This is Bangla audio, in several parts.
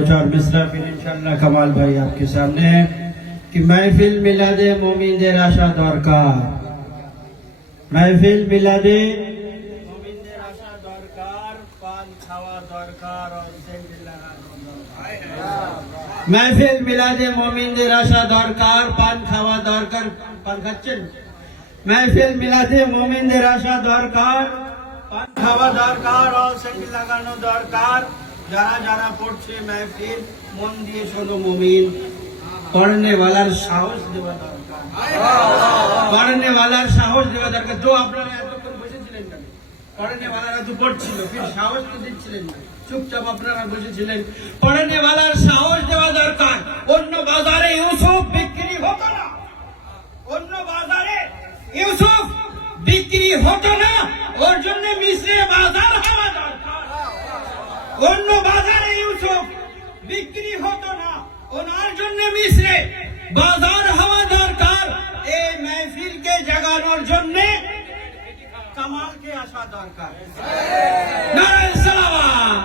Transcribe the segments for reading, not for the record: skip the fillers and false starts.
दो चार मिसरा फिर इंशाल्लाह कमाल भाई आपके सामने है कि महफिल मिलादे मोमिनদের আশা দরকার महफिल मिलादे मोमिनদের আশা দরকার পান খাওয়া দরকার और সেন্ট লাগানো দরকার महफिल मिलादे मोमिनদের আশা দরকার পান খাওয়া দরকার পান খাচ্ছেন महफिल मिलादे मोमिनদের আশা দরকার পান খাওয়া দরকার और সেন্ট লাগানো দরকার যারা যারা পড়ছে महफिल মন দিয়ে শোনো মুমিন पढ़ने वाला साहस देवा दरकार पढ़ने वाला साहस देवा दरकार जो আপনারা এতক্ষণ বসেছিলেন না पढ़ने वाला তো পড়ছিল फिर সাহস তো দিচ্ছিলেন না চুপচাপ আপনারা বসেছিলেন पढ़ने वाला সাহস দেওয়া দরকার অন্য বাজারে ইউসুফ বিক্রি হতো না অন্য বাজারে ইউসুফ বিক্রি হতো না ওর জন্য মিশরে বাজার হওয়া দরকার অন্য বাজারে ইউসুফ বিক্রি হতো না ওনার জন্য মিশরে বাজার হওয়া দরকার এই महफिलকে জাগানোর জন্য কামালকে আসা দরকার নারায়ে সালাওয়াত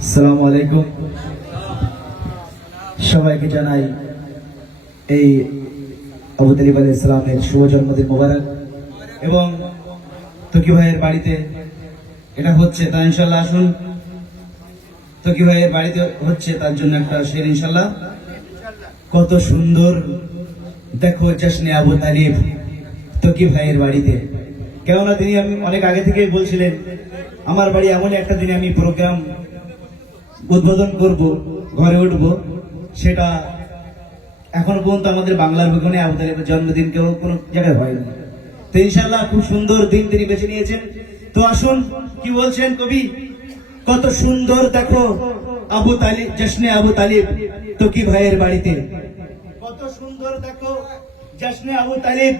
আসসালামু আলাইকুম সবাইকে জানাই এই আবু তালিব আলাইহিস সালামের শুভ জন্মদিন মোবারক এবং তকি ভাইয়ের বাড়িতে এটা হচ্ছে তা ইনশাআল্লাহ আসুন তকি ভাইয়ের বাড়িতে হচ্ছে তার জন্য একটা শের ইনশাআল্লাহ কত সুন্দর দেখো জশ্নে আবু তালিব তকি ভাইয়ের বাড়িতে কেননা তিনি আমি অনেক আগে থেকেই বলছিলেন আমার বাড়ি এমন একটা দিনে আমি প্রোগ্রাম উদ্বোধন করব ঘরে উঠব সেটা এখনো পর্যন্ত আমাদের বাংলার ভূখণ্ডে আবু তালিবের জন্মদিন কেউ কোনো জায়গায় হয়নি তো ইনশাআল্লাহ খুব সুন্দর দিন তিনি বেছে নিয়েছেন তো আসুন কি বলছেন কবি কত সুন্দর দেখো আবু তালিব জশ্নে আবু তালিব তকি ভাইয়ের বাড়িতে কত সুন্দর দেখো জশ্নে আবু তালিব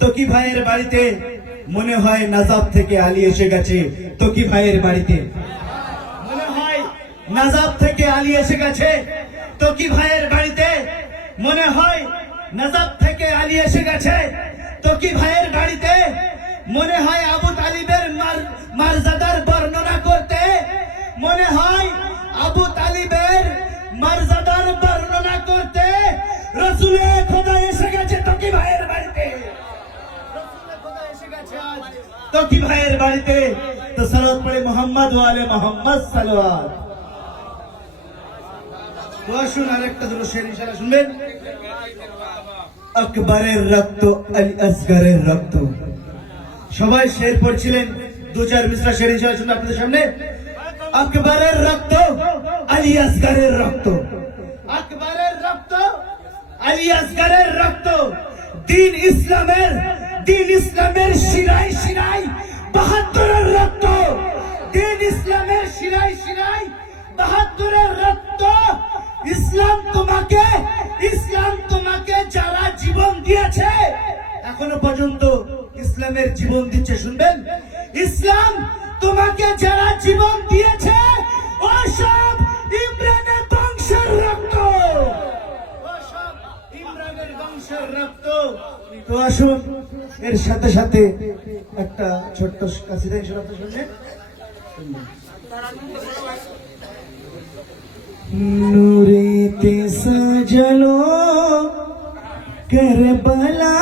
তকি ভাইয়ের বাড়িতে মনে হয় নাজাব থেকে আলী এসে গেছে তকি ভাইয়ের বাড়িতে মনে হয় নাজাব থেকে আলী এসে গেছে তকি ভাইয়ের বাড়িতে মনে হয় নাজাব থেকে আলী এসে গেছে তকি ভাইয়ের বাড়িতে মনে হয় আবু তালিবের মর্যাদার বর্ণনা করতে মনে হয় আবু তালিবের মর্যাদার বর্ণনা করতে রাসূলে খোদা এসে গেছে তকি ভাইয়ের বাড়িতে রাসূলে খোদা এসে গেছে তকি ভাইয়ের বাড়িতে তো সালাত পড়ে মোহাম্মদ ওয়ালে মোহাম্মদ সালাওয়াত তো আসুন আরেকটা দুটো শের ইনশাআল্লাহ শুনবেন আকবরের রক্ত আলী আসগরের রক্ত সবাই শের পড়ছিলেন দু চার মিসরা শের ইনশাআল্লাহ শুনুন আপনাদের সামনে আকবরের রক্ত আলী আসগরের রক্ত আকবরের রক্ত আলী আসগরের রক্ত দিন ইসলামের শিরায় শিরায় বাহাদুরের রক্ত দিন ইসলামের শিরায় শিরায় বাহাদুরের রক্ত ইসলাম তোমাকে যারা জীবন দিয়েছে এখনো পর্যন্ত ইসলামের জীবন দিচ্ছে শুনবেন ইসলাম তোমাকে যারা জীবন দিয়েছে ওসব ইমরানের বংশের রক্ত ওসব ইমরানের বংশের রক্ত তো আসুন এর সাথে সাথে একটা ছোট্ট কাসিদা ইনশাআল্লাহ শুনবেন নূরেতে সাজালো কারবালা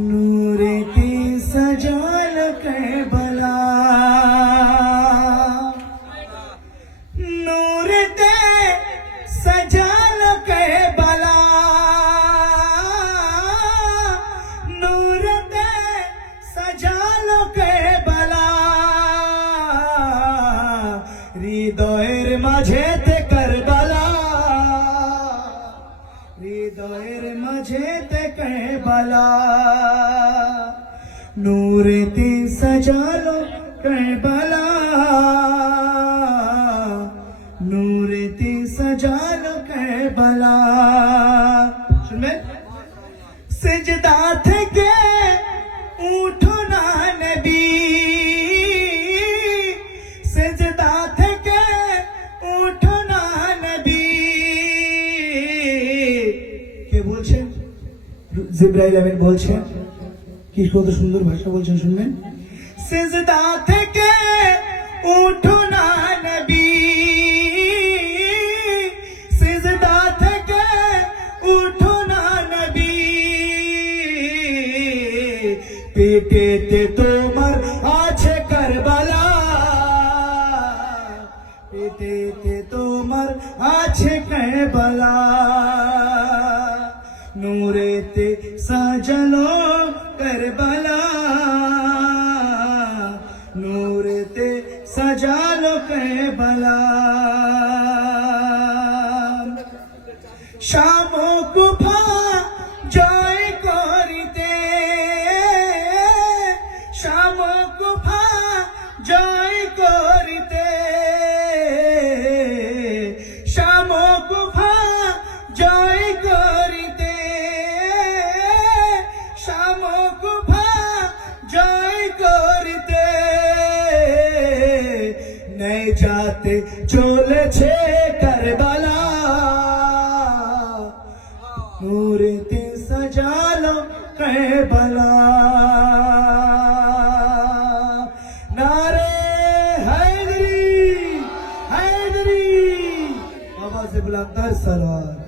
নূরেতে সাজালো কারবালা নূরেতে সাজালো কারবালা নূরেতে সাজালো কারবালা হৃদয়ের মাঝেতে কারবালা হৃদয়ের মাঝেতে কারবালা নূরেতে সাজালো কারবালা নূরেতে সাজালো কারবালা শুনবেন সিজদা থেকে উঠো না নবী সিজদা থেকে উঠো না নবী কে বলছেন জিবরাইল আমিন বলছেন, কি কত সুন্দর ভাষা বলছেন শুনবেন। সিজদা থেকে উঠো না নবী, সিজদা থেকে উঠো না নবী, পেটেতে তোমার আছে কারবালা, পেটেতে তোমার আছে কারবালা, নূরেতে সাজালো কারবালা, নূরেতে সাজালো কারবালা। শাম কুফা জয় করিতে, শাম কুফা জয় করিতে, শাম কুফা জয় করিতে, শাম কুফা জয় করিতে, নেই যাতে চলেছে কারবালা, নূরেতে সাজালো কারবালা। নারে हैदरी हैदरी, आवाज़ बुलंद सलाम।